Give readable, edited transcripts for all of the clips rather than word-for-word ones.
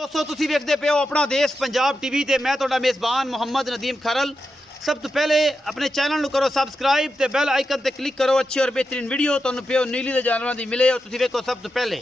दोस्तों तुसी वेखदे पे हो अपना देश पंजाब टीवी ते मैं तुहाडा मेज़बान मोहम्मद नदीम खरल। सब तो पहले अपने चैनल करो सबसक्राइब ते बैल आइकन ते क्लिक करो। अच्छी और बेहतरीन वीडियो तुहानू पियो नीली दे जानवरां दी मिले और तुसी वेखो सब तो पहले।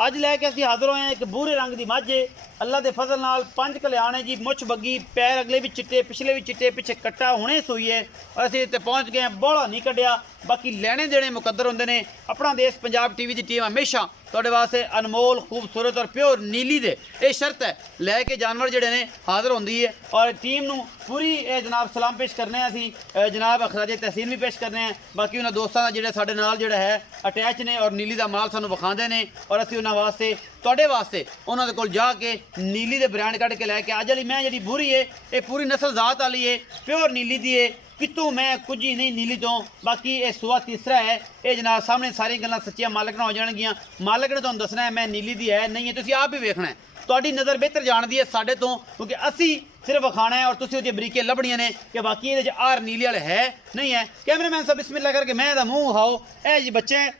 अज लैके असीं हाज़र होए एक बूरे रंग की मझ है। अल्लाह के फजल नाल 5 कल्याण जी, मुछ बग्गी, पैर अगले भी चिट्टे, पिछले भी चिट्टे, पिछे कट्टा हुणे सूई है और असीं इत्थे पहुँच गए हैं। बौला नहीं कढ़िया, बाकी लैने देने मुकद्दर होंदे ने। अपना देश पंजाब टीवी की टीम हमेशा तुहाडे वास्ते अनमोल खूबसूरत और प्योर नीली दे ये शर्त है लैके जानवर जिहड़े ने हाज़र होंदी है और टीम नू पूरी जनाब सलाम पेश करने असीं जनाब अखराजे तहसीन भी पेश करने हैं। बाकी उन्होंने दोस्तों का जिहड़े साडे नाल जिहड़ा है अटैच ने और नीली का माल सानू विखांदे ने और असीं उन्हां वास्ते तुहाडे वास्ते उन्हां दे कोल जाके नीली दे ब्रांड कढ़ के लैके अज वाली मैं जिहड़ी बूरी है ये पूरी नस्ल जात वाली है, प्योर नीली दी है। कितों मैं कुछ ही नहीं नीली तो बाकी ये सुआ तीसरा है। ये जनाब सामने सारी गल्लां सच्चियां मालक ना हो जाणगियां। मालक ने तुहानूं दसना है मैं नीली दी है नहीं है, तुसीं आप ही वेखना है। तुहाडी नज़र बेहतर जानदी है साडे तो, क्योंकि असी सिर्फ विखाना है और तुसीं उहदी बरीकियां लभणियां ने कि बाकी ये आर नीली वाले है नहीं है। कैमरामैन साहब बिस्मिल्लाह करके मैं दा मूँह खाओ। ए जी बच्चे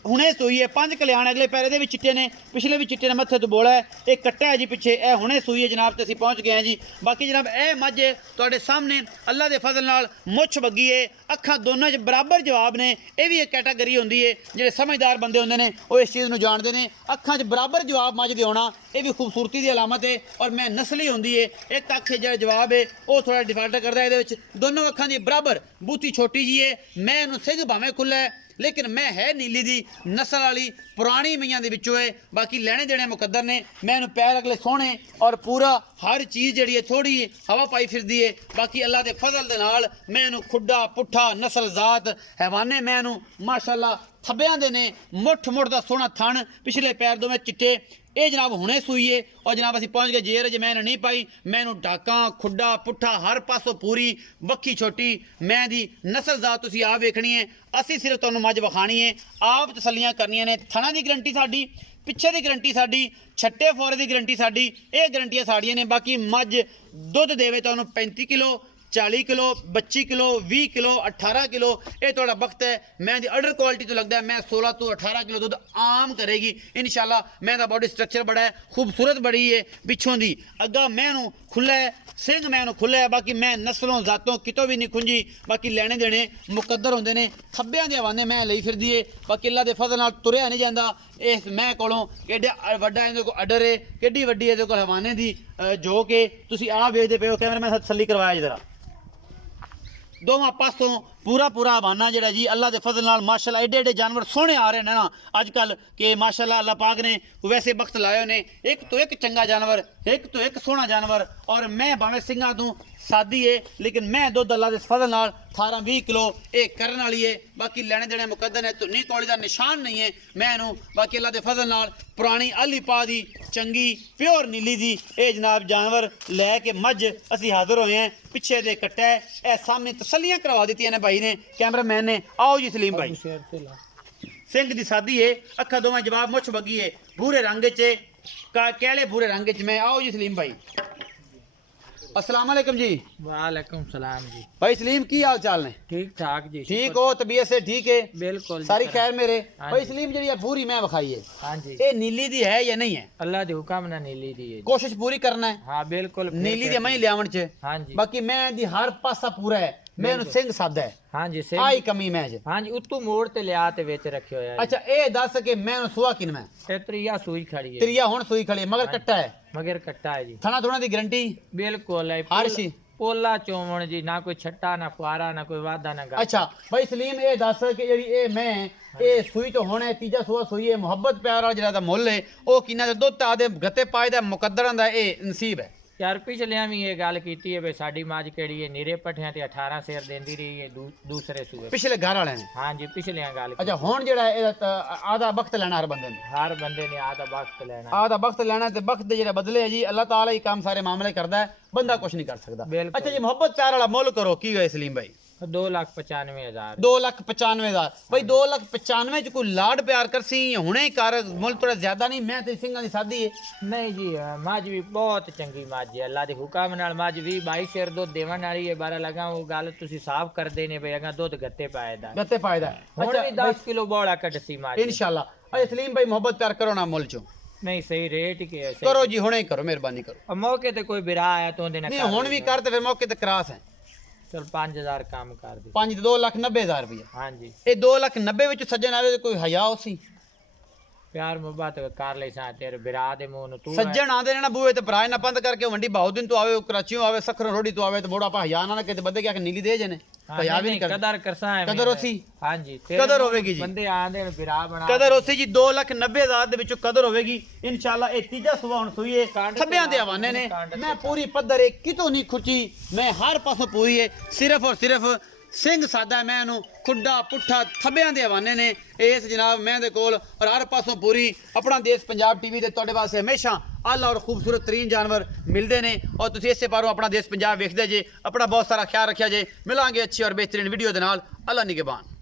हुणे सूई है, 5 कल्याण अगले पैरे दे भी चिट्टे ने, पिछले भी चिट्टे ने, मत्थे तो बोला है, एक कट्टा है जी पिछे। ए हुणे सूई है जनाब, ते असीं पहुँच गए हैं जी। बाकी जनाब ए मझ तुहाडे सामने अल्लाह के फजल नाल मुछ बग्गी है, अखां दोनों च बराबर जवाब ने। यह भी एक कैटागरी होंदी है, जिहड़े समझदार बंदे होंदे ने वो इस चीज़ नूं जाणदे ने। अखां च बराबर जवाब मझ दे होना यह भी खूबसूरती की अलामत है और मैं नस्ली होंदी है। एक अख जो जवाब है वो थोड़ा डिफाल्ट करता है। ये दोनों अखां दी बराबर, बूथी छोटी जी है। मैं इहनूं सिंघ भावें खुला है लेकिन मैं है नीली दी नस्ल वाली पुरानी मईयां दे विचों है। बाकी लैने देने मुकद्दर ने। मैं इहनूं पैर अगले सोहने और पूरा हर चीज़ जिहड़ी है थोड़ी हवा पाई फिरदी है। बाकी अल्लाह के फजल दे नाल मैं इहनूं खुड्डा पुट्ठा नस्ल जात हैवाने मैं इहनूं माशाअल्लाह थब्बियां दे ने। मुठ मुठ दा सोहना थण, पिछले पैर दोवें चिट्टे। ये जनाब हुणे सूई है और जनाब असीं पहुँच गए जेर ज मैं नहीं पाई। मैं इहनूं डाकां खुड्डा पुट्ठा हर पासों पूरी वक्खी छोटी मैं दी नस्ल जात तुसीं आप वेखनी है। असीं सिर्फ तुहानूं मझ विखाणी है, आप तसल्लियां करनियां ने। थणा दी गारंटी साडी, पिछे की गारंटी साडी, छट्टे फौरे की गारंटी साडी, ये गारंटियां साड़ियां ने। बाकी मझ दुध देवे तुहानूं 35 kilo, 40 kilo, 25 kilo, 20 kilo, 18 kilo, ये थोड़ा वक्त है। मैं दी अडर क्वालिटी तो लगता है मैं 16 तो 18 किलो दूध आम करेगी इंशाल्लाह। मैं दा बॉडी स्ट्रक्चर बड़ा है, खूबसूरत बड़ी है। पिछों दी अग्गा मैं खुला है, सिंह मैं खुला है। बाकी मैं नस्लों जातों कितों भी नहीं खुंजी। बाकी लैने देने मुकद्दर होंदे ने। खब्बियां दे हवाने मैं लई फिरदी है। बाकी अल्लाह के फजल नाल तुरिया नहीं जाता। इस मैं कोलों केडा वड्डा इहदे कोल अडर है, केडी वड्डी इहदे कोल हवाने दी जो कि तुसीं आप वेखदे पे हो। कैमरा मैं तसल्ली करवाया जरा दोवां पासों पूरा पूरा हवाना जिहड़ा जी अल्लाह के फजल नाल माशाअल्लाह एडे एडे जानवर सोहने आ रहे हैं ना अजकल कि माशाअल्लाह अल्लाह पाक ने वैसे वक्त लाए ने। एक तो एक चंगा जानवर, एक तो एक सोहना जानवर। और मैं भावें सिंघां तों सादी है लेकिन मैं दुध अल्लाह के फजल नाल 18-20 किलो ये करने वाली है। बाकी लैने देने मुकद्दर है, धुनी कौड़ी का निशान नहीं है। मैं इहनूं बाकी अल्लाह के फजल नाल पुरानी आली पा दी चंगी प्योर नीली दी ये जनाब जानवर लैके मझ असीं हाज़र होए हैं। पिछे दे कट्टा है, ए सामने तसल्लियां करवा दी ने भाई ने, कैमरामैन ने। आओ जी सलीम भाई। सिंह दी सादी है, अखा दोवें जवाब, मुछ बगी है, भूरे रंग च कैले भूरे रंग च मैं। आओ जी सलीम भाई। अस्सलाम वालेकुम जी। वालेकुम सलाम जी। भाई सलीम की हाल चाल ने? ठीक ठाक जी। ठीक हो? तबीयत से ठीक है? बिल्कुल सारी खैर मेरे। हाँ भाई जी। सलीम जी पूरी मैं विखाई है, हाँ जी, ये नीली दी है या नहीं है? अल्लाह दे हुक्म ना नीली दी है। कोशिश पूरी करना है हाँ बिल्कुल, फिर नीली दी कहते मैं हैं। लियावन च। हाँ जी, बाकी मैं दी हर पासा पूरा है, मैं बिल्कुल। सिंह सादा है, हाँ जी से आई कमी मैं च। हाँ जी, उतू मोड़ ते लिया ते बेच रखियो है। अच्छा ये दस के मैं सुआ किन मैं त्रिया सूई खड़ी है, त्रिया हुण सुई खड़ी है, मगर हाँ। कट्टा है, मगर कट्टा है जी। थना थोड़ा दी गारंटी बिल्कुल है, हर शी। पोला चोमण जी, ना कोई छट्टा ना फुआरा ना कोई वादा ना गाता। अच्छा भाई सलीम ये दस कि जेड़ी ये मैं ये सुई तो होने तीजा सुआ सुई है, मुहब्बत प्यार वाला जेड़ा मुੱਲ है वो किन्ना दे दुੱਧ आदे गते पाए दा मुकद्दरां दा ये नसीब है। यार पिछलियां भी ये गल कीती है भी साडी माज केड़ी है नीरे पठियां ते 18 शेर देंदी रही है दूसरे सूए। पिछले घर वाले ने। हाँ जी पिछलियां गल अच्छा हुण जेड़ा एदा आधा वक्त लेना हर बंदे ने, हर बंदे ने आधा वक्त लेना। आधा वक्त लेना ते वक्त दे जेड़ा बदले है जी अल्लाह ताला ही काम सारे मामले करदा है, बंदा कुछ नहीं कर सकदा। बिल्कुल। अच्छा जी मुहब्बत प्यार वाला मुੱਲ करो की गए सलीम भाई? 2,95,000। 2,95,000 भाई 2,95,000 च कोई लाड प्यार करसी हुणे ही कर मुੱਲ थोड़ा ज्यादा नहीं। मैं ते सिंघां दी सादी है। नहीं जी मझ भी बहुत चंगी मझ है, अल्लाह दे हुक्म नाल मझ भी 22 शेर दुध देवन वाली है। बारा लगा वो गल तुसी साफ कर देने भाई अगर दुध गत्ते पाए दा गत्ते पाए दा। हुण भी 10 किलो बोला कटसी मझ इंशाल्लाह। अच्छा सलीम भाई मोहब्बत प्यार करो ना मुੱਲ चो ਨਹੀਂ ਸਹੀ ਰੇਟ ਹੀ ਕਿ ਕਰੋ ਜੀ ਹੁਣੇ ਕਰੋ ਮਿਹਰਬਾਨੀ ਕਰੋ ਮੌਕੇ ਤੇ ਕੋਈ ਬਿਰਾ ਆਇਆ ਤਾਂ ਉਹਦੇ ਨਾਲ ਨਹੀਂ ਹੁਣ ਵੀ ਕਰ ਤੇ ਫਿਰ ਮੌਕੇ ਤੇ ਕਰਾਸ ਹੈ ਚਲ 5000 ਕੰਮ ਕਰ ਦੇ 5 2,90,000 ਰੁਪਏ ਹਾਂਜੀ ਇਹ 2,90,000 ਵਿੱਚ ਸੱਜਣ ਆਵੇ ਤੇ ਕੋਈ ਹਯਾ ਉਸੀ ਪਿਆਰ ਮੁਹੱਬਤ ਕਰ ਲੈ ਸਾਂ ਤੇਰੇ ਬਿਰਾ ਦੇ ਮੂੰਹ ਨੂੰ ਤੂੰ ਸੱਜਣ ਆਂਦੇ ਨੇ ਨਾ ਬੂਏ ਤੇ ਭਰਾ ਨਾ ਬੰਦ ਕਰਕੇ ਵੰਡੀ ਬਾਉਦਿਨ ਤੋਂ ਆਵੇ ਕਰਾਚੀੋਂ ਆਵੇ ਸਖਰੋਂ ਰੋੜੀ ਤੋਂ ਆਵੇ ਤੇ ਬੋੜਾ ਆਪਾਂ ਹਯਾ ਨਾ ਕਿਤੇ ਬੰਦੇ ਕਿਆ ਨੀਲੀ ਦੇ ਜਨੇ ਹਯਾ ਵੀ ਨਹੀਂ ਕਰਦੇ ਕਦਰ ਕਰਸਾਂ ਕਦਰ ਉਸੀ ਹਾਂਜੀ ਕਦਰ ਹੋਵੇਗੀ ਜੀ ਬੰਦੇ ਆਂਦੇ ਨੇ ਬਿਰਾ ਬਣਾ ਕਦਰ ਉਸੀ ਜੀ 2,90,000 ਦੇ ਵਿੱਚੋਂ ਕਦਰ ਹੋਵੇਗੀ ਇਨਸ਼ਾਅੱਲਾ ਇਹ ਤੀਜਾ ਸੁਬਾ ਹੁਣ ਸੂਈਏ ਥੱਬਿਆਂ ਦੇ ਹਵਾਨੇ ਨੇ ਮੈਂ ਪੂਰੀ ਪੱਧਰ ਏ ਕਿਤੋਂ ਨਹੀਂ ਖੁੱਚੀ ਮੈਂ ਹਰ ਪਾਸੋਂ ਪੂਰੀ ਏ ਸਿਰਫ ਔਰ ਸਿਰਫ ਸਿੰਘ ਸਾਦਾ ਮੈਂ ਇਹਨੂੰ ਖੁੱਡਾ ਪੁੱਠਾ ਥੱਬਿਆਂ ਦੇ ਹਵਾਨੇ ਨੇ ਇਸ ਜਨਾਬ ਮੈਂ ਦੇ ਕੋਲ ਔਰ ਹਰ ਪਾਸੋਂ ਪੂਰੀ ਆਪਣਾ ਦੇਸ਼ ਪੰਜਾਬ ਟੀਵੀ ਤੇ ਤੁਹਾਡੇ ਵਾਸਤੇ ਹਮੇਸ਼ਾ ਆਲਾ ਔਰ ਖੂਬਸੂਰਤ ਤਰੀਨ ਜਾਨਵਰ ਮਿਲਦੇ ਨੇ ਔਰ ਤੁਸੀਂ ਇਸੇ ਪਾਰੋਂ ਆਪਣਾ ਦੇਸ਼ ਪੰਜਾਬ ਵੇਖਦੇ ਜੇ ਆਪਣਾ ਬਹੁਤ ਸਾਰਾ ਖਿਆਲ ਰੱਖਿਆ ਜੇ ਮਿਲਾਂਗੇ ਅੱਛੀ ਔਰ ਬਿਹਤਰੀਨ ਵੀਡੀਓ ਦੇ ਨਾਲ ਅੱਲਾ ਨਿਗਹਿਬਾਨ।